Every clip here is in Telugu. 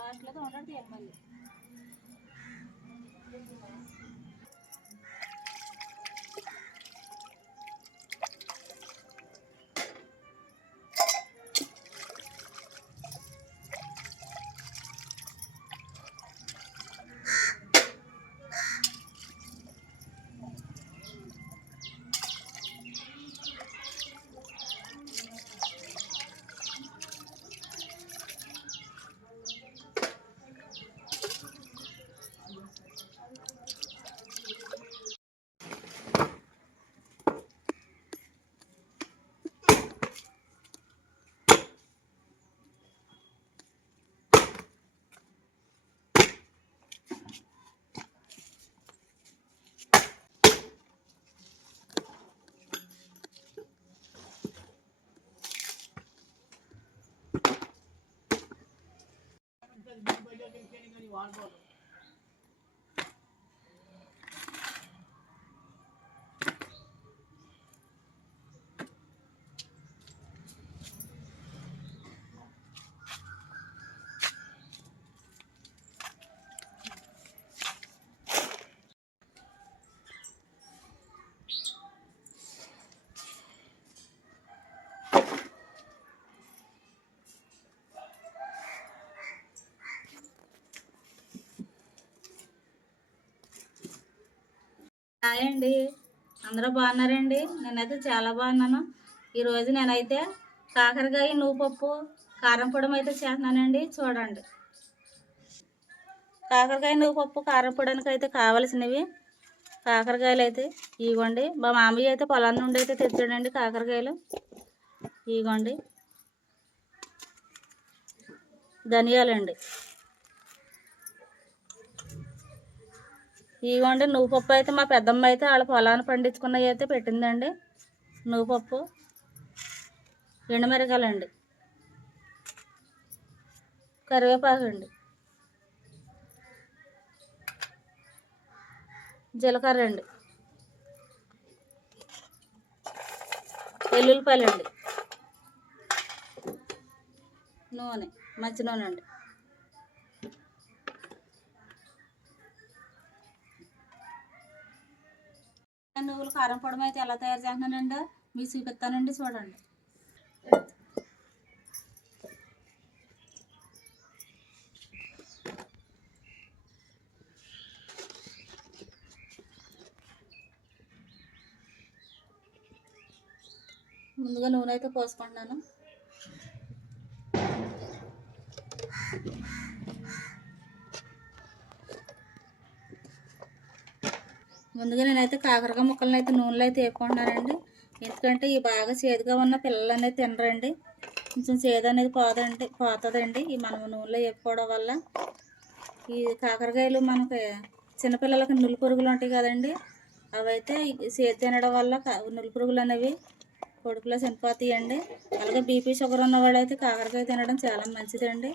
లాస్ట్లో తోట తీయాలి మళ్ళీ. வாங்குவோம் హాయ్ అండి. అందరూ బాగున్నారండి? నేనైతే చాలా బాగున్నాను. ఈరోజు నేనైతే కాకరకాయ నువ్వుపప్పు కారం పొడం అయితే చేస్తున్నానండి. చూడండి. కాకరకాయ నువ్వు పప్పు కారం పొడానికి అయితే కావలసినవి కాకరకాయలు అయితే ఇగోండి మా మామయ్య అయితే పొలం నుండి అయితే తెచ్చాడండి కాకరకాయలు. ఇగోండి ధనియాలండి. ఇవ్వండి నువ్వు పప్పు అయితే మా పెద్దమ్మ అయితే వాళ్ళ పొలాన్ని పండించుకున్నవి అయితే పెట్టిందండి. నువ్వు పప్పు ఎండుమిరకాయలండి కరివేపాకు అండి జీలకర్ర అండి వెల్లుల్లిపాయలండి నూనె మంచి నూనె అండి. నువ్వులు కారం పొడం అయితే ఎలా తయారు చేస్తున్నానండి? మీకు చూపిస్తానండి చూడండి. ముందుగా నూనె అయితే పోసుకుంటున్నాను. ముందుగా నేనైతే కాకరకాయ ముక్కలను అయితే నూనెలో అయితే వేపుకుంటున్నానండి ఎందుకంటే ఈ బాగా చేదుగా ఉన్న పిల్లలు అనేది తినరండి. కొంచెం చేదు అనేది పోదండి పోతుందండి. ఈ మనం నూనెలో వేపుకోవడం వల్ల ఈ కాకరకాయలు మనకి చిన్నపిల్లలకి నులి పురుగులు ఉంటాయి కదండి. అవైతే చేదు తినడం వల్ల కా- నులి పురుగులు అనేవి కొడుకులో చనిపోతాయండి. అలాగే బీపీ షుగర్ ఉన్నవాడు అయితే కాకరకాయ తినడం చాలా మంచిదండి.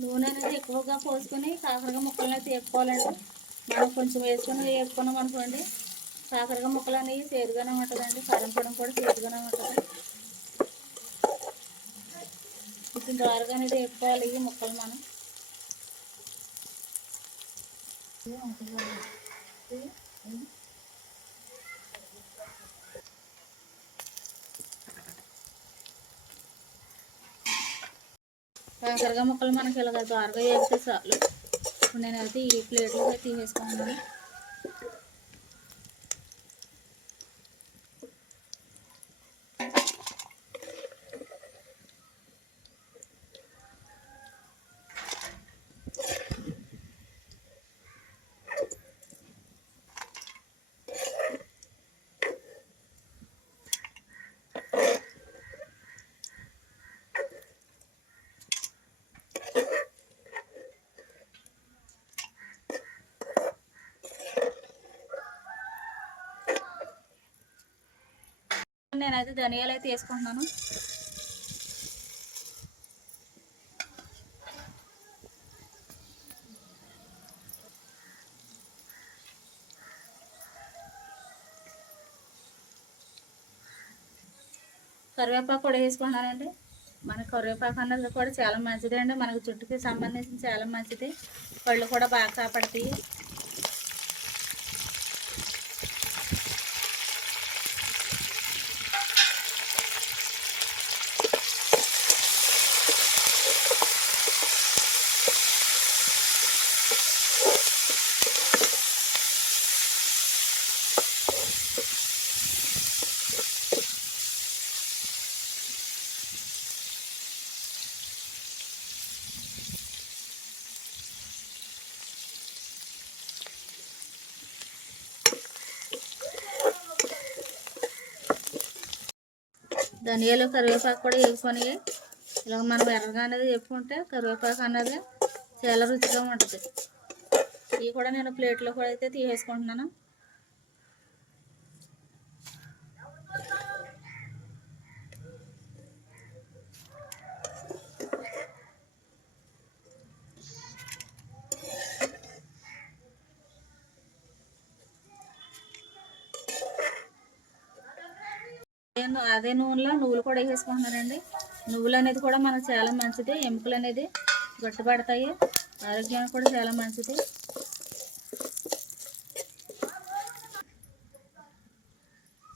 నూనె అనేది ఎక్కువగా పోసుకొని కాకరకాయ ముక్కలను అయితే వేపుకోవాలండి. మనం కొంచెం వేసుకొని వేపుకున్నాం అనుకోండి కాకరకాయ ముక్కలు అనేవి సేరుగానే ఉంటుందండి. కారం పొడం కూడా సేరుగానే ఉంటుంది. కొంచెం ద్వారగా అనేది వేపుకోవాలి ఈ ముక్కలు మనం. కాకరకాయ ముక్కలు మనకి ఇలాగ ద్వారగా వేస్తే చాలు. ఇప్పుడు నేనైతే ఈ ప్లేట్లో తీసేసుకున్నాను నేనైతే ధనియాలు అయితే వేసుకుంటున్నాను. కరివేపాకు కూడా వేసుకుంటున్నానండి. మన కరివేపాకు అన్నది కూడా చాలా మంచిది అండి మనకు జుట్టుకి సంబంధించిన చాలా మంచిది. పళ్ళు కూడా బాగా కాపాడుతాయి. ధనియాలు కరివేపాకు కూడా వేసుకొని ఇలా మనం ఎర్రగా అనేది చెప్పుకుంటే కరివేపాకు అన్నది చాలా రుచిగా ఉంటుంది. ఇవి కూడా నేను ప్లేట్లో కూడా అయితే తీసేసుకుంటున్నాను. అదే నూనెలో నువ్వులు కూడా వేసేసుకుంటున్నానండి. నువ్వులు అనేది కూడా మనకు చాలా మంచిది. ఎముకలు అనేది గట్టిపడతాయి ఆరోగ్యానికి కూడా చాలా మంచిది.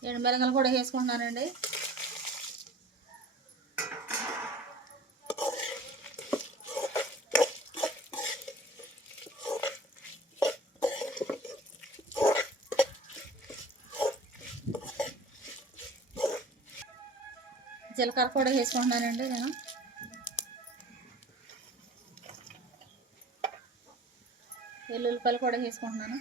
ఎండుమిరగలు కూడా వేసుకుంటున్నానండి. జీలకర్ర కూడా వేసుకుంటున్నానండి నేను. వెల్లుల్లిపాయలు కూడా వేసుకుంటున్నాను.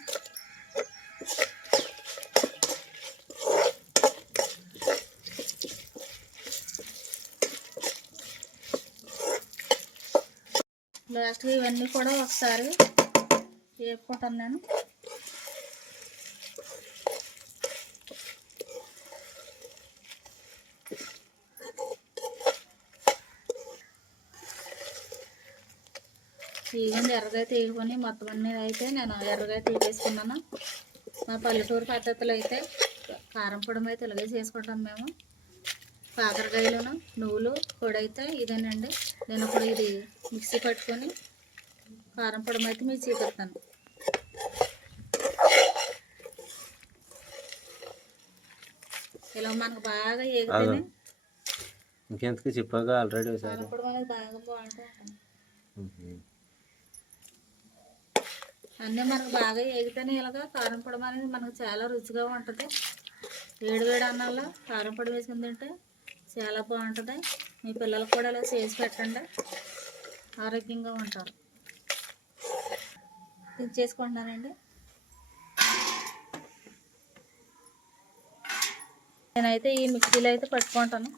లాస్ట్గా ఇవన్నీ కూడా ఒకసారి వేపుకుంటాను నేను. తీగండి ఎర్రగా తీగుకొని మొత్తం అన్నీ అయితే నేను ఎర్రగా తీగేసుకున్నాను మా పల్లెటూరు పద్ధతిలో అయితే కారం పొడి అయితే ఇలాగే చేసుకుంటాం మేము. కాకరకాయలను నువ్వులు పొడి అయితే ఇదేనండి. నేను ఇప్పుడు ఇది మిక్సీ పట్టుకొని కారం పొడి అయితే మీకు చూపిస్తాను ఇలా మనకు బాగా ఏగితేనే ఇంకెంతకు చెప్పాగా ఆల్రెడీ ఒకసారి. బాగా బాగుంటుంది. అన్నీ మనకు బాగా ఎగితేనే ఇలాగా కారం పొడి అనేది మనకు చాలా రుచిగా ఉంటుంది. వేడి వేడి అన్నంలో కారం పొడి వేసుకుని తింటే చాలా బాగుంటుంది. మీ పిల్లలకు కూడా ఇలా చేసి పెట్టండి. ఆరోగ్యంగా ఉంటారు. ఇది చేసుకుంటున్నానండి. నేనైతే ఈ మిక్సీలో అయితే పట్టుకుంటాను.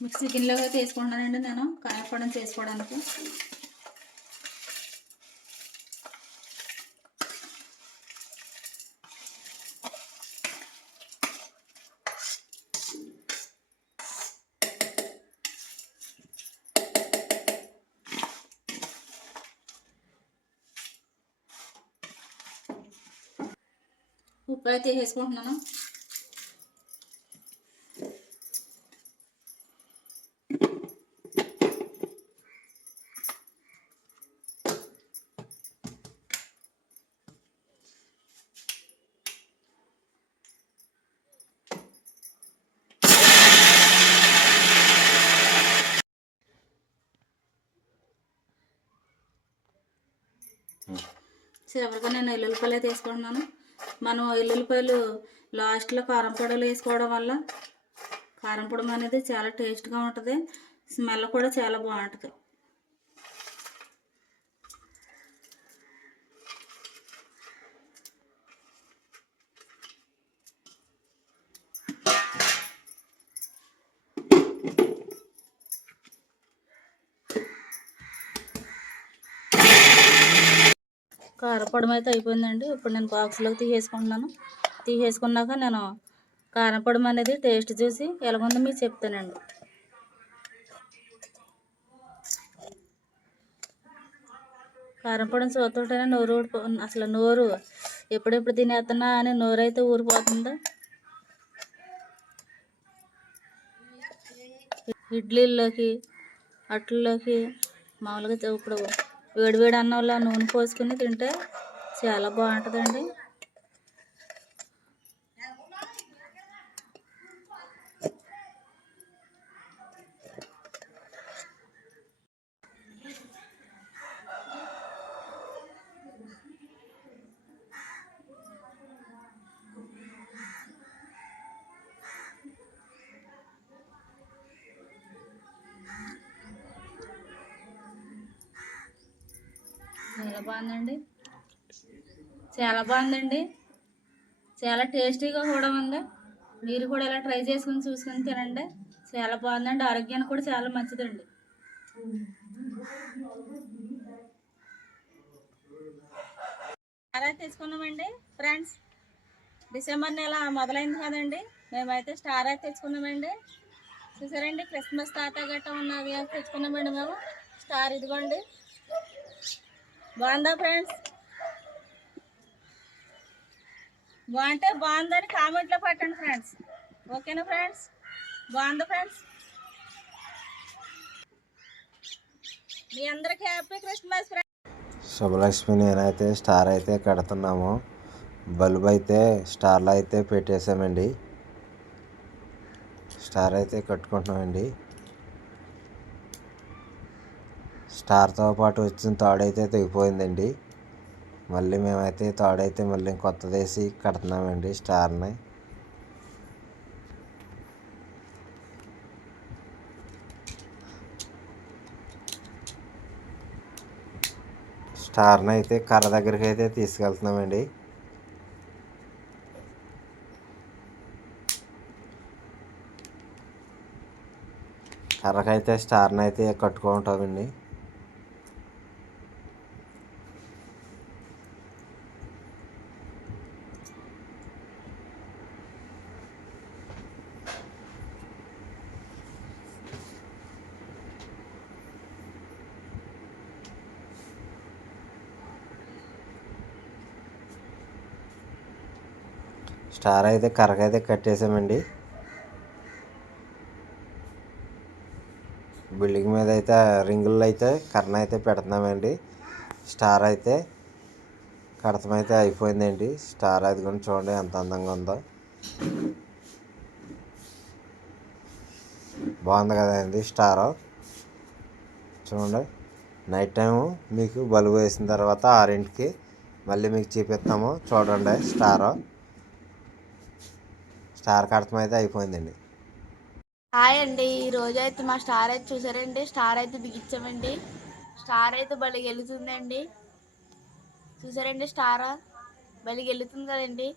మిక్సీ గిన్నెలో అయితే వేసుకుంటున్నానండి నేను కాయపడం చేసుకోవడానికి. ఉప్పు అయితే వేసుకుంటున్నాను. చివరిగా నేను ఎల్లుల్లిపాయలు అయితే వేసుకుంటున్నాను మనం ఎల్లుల్లిపాయలు లాస్ట్లో కారంపొడలు వేసుకోవడం వల్ల కారం పొడి అనేది చాలా టేస్ట్గా ఉంటుంది. స్మెల్ కూడా చాలా బాగుంటుంది. కారపొడం అయితే అయిపోయిందండి. ఇప్పుడు నేను బాక్స్లోకి తీసేసుకుంటున్నాను. తీసేసుకున్నాక నేను కారపొడం అనేది టేస్ట్ చూసి ఎలాగుందో మీకు చెప్తానండి. కారపొడం చూస్తుంటేనే నోరు ఊడిపో అసలు నోరు ఎప్పుడెప్పుడు తినేస్తున్నా అని నోరు అయితే ఊరిపోతుందా? ఇడ్లీల్లోకి అట్లలోకి మామూలుగా ఇప్పుడు వేడివేడి అన్నంలో నూనె పోసుకుని తింటే చాలా బాగుంటుందండి. చాలా బాగుందండి. చాలా బాగుందండి. చాలా టేస్టీగా కూడా ఉంది. మీరు కూడా ఇలా ట్రై చేసుకుని చూసుకుని తినండి. చాలా బాగుందండి. ఆరోగ్యానికి కూడా చాలా మంచిదండి. Star తెచ్చుకున్నామండి friends. డిసెంబర్ నెల మొదలైంది కదండి. మేమైతే స్టార్ అయితే తెచ్చుకున్నామండి. చూసారండి క్రిస్మస్ తాత గట్ట ఉన్నది తెచ్చుకున్నామండి మేము. స్టార్ ఇదిగోండి. బాగుందా ఫ్రెండ్స్ బాగుంటే బాగుందని కామెంట్లో పెట్టండి ఫ్రెండ్స్ ఓకేనా ఫ్రెండ్స్ బాగుందా ఫ్రెండ్స్ మీ అందరికి హ్యాపీ క్రిస్మస్ ఫ్రెండ్స్ శుభలక్ష్మి నేనైతే స్టార్ అయితే కడుతున్నాము. బల్బ్ అయితే స్టార్లో అయితే పెట్టేసామండి స్టార్ అయితే కట్టుకుంటున్నామండి. స్టార్తో పాటు వచ్చిన తాడైతే తెగిపోయిందండి. మళ్ళీ మేమైతే తాడైతే మళ్ళీ కొత్తది వేసి కడుతున్నామండి స్టార్ని. స్టార్ని అయితే కర్ర దగ్గరికి అయితే తీసుకెళ్తున్నామండి. కర్రకైతే స్టార్ని అయితే కట్టుకుంటామండి. స్టార్ అయితే కర్రకైతే కట్టేసామండి. బిల్డింగ్ మీద అయితే రింగుల్లో అయితే కర్ర అయితే పెడుతున్నామండి. స్టార్ అయితే కడతం అయితే అయిపోయిందండి. స్టార్ అది కూడా చూడండి ఎంత అందంగా ఉందో. బాగుంది కదండి స్టార్. చూడండి. నైట్ టైము మీకు బల్బు వేసిన తర్వాత ఆరింటికి మళ్ళీ మీకు చూపిస్తాము. చూడండి స్టార్. స్టార్ కడతం అయితే అయిపోయిందండి. హాయ్ అండి ఈ రోజు అయితే మా స్టార్ అయితే చూసారండి. స్టార్ అయితే బిగించామండి స్టార్ అయితే బలి గెలుతుందండి చూసారండి స్టార్? బలి గెలుతుంది కదండి.